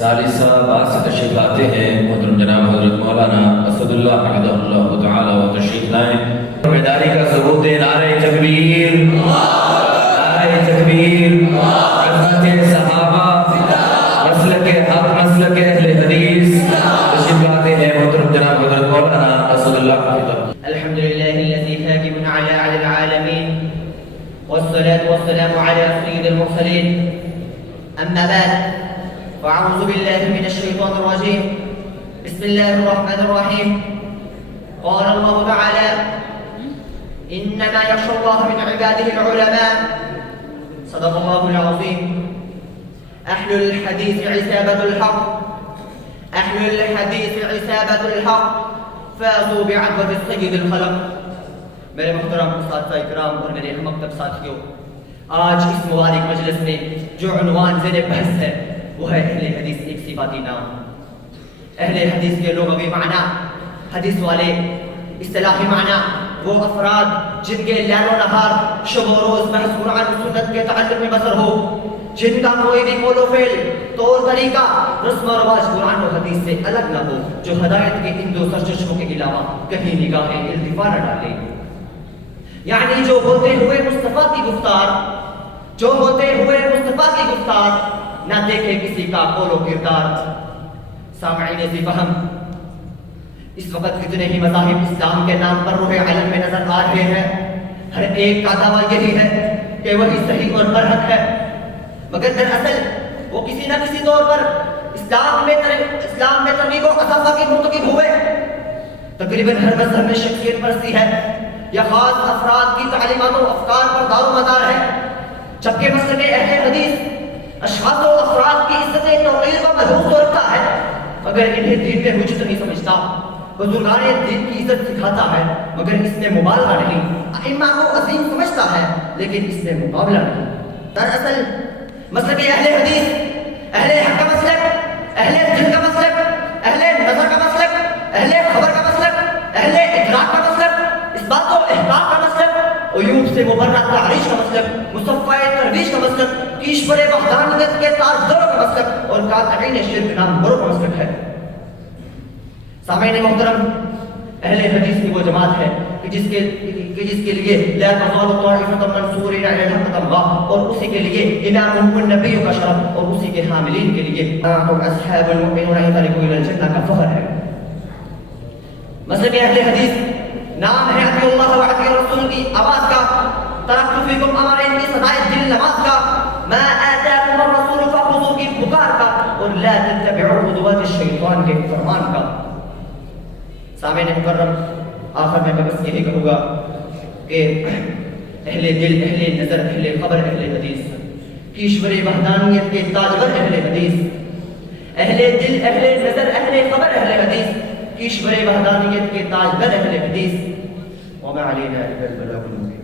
ثالثہ بعد سے تشریف لاتے ہیں محترم جناب حضرت مولانا اسد اللہ حفظہ اللہ تعالی و تشریف لائیں، بیداری کا ثبوت دیں۔ نعرہ تکبیر، نعرہ تکبیر، عظمت صحابہ، مسلک حق، مسلک اہل حدیث، تشریف لاتے ہیں محترم جناب حضرت مولانا اسد اللہ حفظہ۔ الحمد لله الذي حاكم على العالمين، والصلاة والسلام على سيد المرسلين، أما بعد، فأعوذ بالله من الشيطان الرجيم، بسم الله الرحمن الرحيم. قال الله تعالى: إنما يخشى الله من عباده العلماء. صدق الله العظيم. أهل الحديث عصابة الحق، أهل الحديث عصابة الحق، فازوا بعدوة السيد الخلق. میرے محترم اساتذہ اکرام اور میرے ہم مکتب ساتھیوں، آج اس مبارک مجلس میں جو عنوان زیر بحث ہے وہ ہے اہل حدیث ایک صفاتی نام۔ اہل حدیث کے لغوی معنی، حدیث والے اصطلاحی معنی، وہ افراد جن کے لیل و نہار، شب و روز محض قرآن و سنت کے تعلق میں بسر ہو، جن کا کوئی بھی قول و فعل، طور طریقہ، رسم و رواج قرآن و حدیث سے الگ نہ ہو، جو ہدایت کے ان دو سرچشموں کے علاوہ کہیں نگاہیں التفا نہ ڈالے، یعنی جو ہوتے ہوئے مصطفیٰ کی گفتار، جو ہوتے ہوئے مصطفیٰ کی گفتار نہ دیکھے کسی کا قول و کردار۔ سامعین ذی فہم، اس وقت کتنے ہی مذاہب اسلام کے نام پر روح علم میں نظر آ رہے ہیں، ہر ایک کا دعویٰ یہی ہے کہ وہی صحیح اور برحق ہے، مگر دراصل وہ کسی نہ کسی طور پر اسلام میں ترغیب و اضافہ کی مرتکب ہوئے۔ تقریباً ہر مذہب میں شخصیت پرستی ہے یا خاص افراد کی تعلیمات و افکار پر دار و مدار ہے، جبکہ مسلک اہل حدیث اشخاص و افراد کی عزت توقیر کا ملحوظ تو رکھتا ہے، مگر انہیں دین میں حجت نہیں سمجھتا، بزرگان دین کی عزت سکھاتا ہے، مگر اس میں مبالغہ نہیں، ائمہ کو عظیم سمجھتا ہے لیکن اس میں مقابلہ نہیں۔ دراصل مسلک اہل حدیث، اہل حق کا مسلک، اہل دل کا مسلک، اہل نظر کا مسلک، اہل خبر کا مسلک، اہل ادراک کا مسلک، اس بات و احقاق کا مسلک، عیوب سے مبرہ تعریش کا مسلک، مصفہ ترویج کا مسلک، ایشور وحدانیت کے تاجداروں کا مسلک اور قاطعین شرک ناموروں کا مسلک ہے۔ سامعین محترم، اہل حدیث کی وہ جماعت ہے کہ جس کے لیے لا تزال طائفة منصورین علی الحق تبغى، اور اسی کے لیے امامهم النبی کا شرف، اور اسی کے حاملین کے لیے ہم اصحاب المؤمنون ينطلقون الى الجنہ کا فخر ہے۔ مسلک اہل حدیث نام ہے اطیعوا اللہ و اطیعوا الرسول کی آواز کا، ترکت فیکم امر ان کی صدائے دل نماز کا، ما آتاکم الرسول فخذوا کی پکار کا، اور لا تتبعوا خطوات الشیطان کے فرمان کا۔ سامعین مکرم، آخر میں بس یہی کہوں گا کہ اہل دل، اہل نظر، اہل خبر، اہل حدیث، ایشور وحدانیت کے تاجور اہل حدیث، اہل دل، اہل نظر، اہل خبر، اہل حدیث، ایشور وحدانیت کے تاجور اہل حدیث، وما علینا الا البلاغ المبین۔